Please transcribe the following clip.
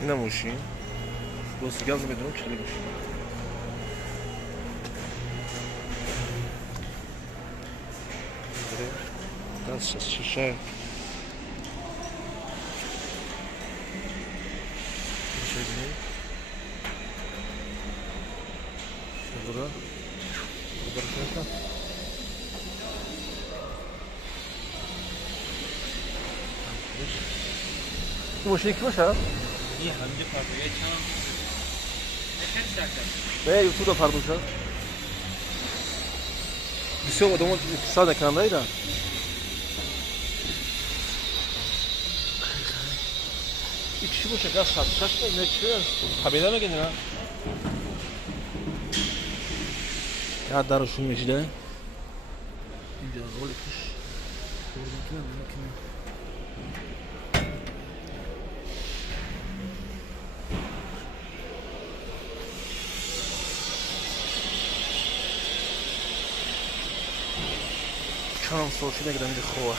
اینم موشین دوست گاز بدون خیلی موشین دست از شیشه شیشه burada burada Bu şey kim aşağı? İyi hamdi pardon ya tamam. Kaç dakika? Ne YouTube'da pardon şu an. Все, adamı sağda kanaldaydı da. İkisi boşa gaz satacak da ne çıkıyor? Haberler mi kendine? Ya dar şunun içinde. İnce rol etmiş. Çan soğuşuna giden bir kova.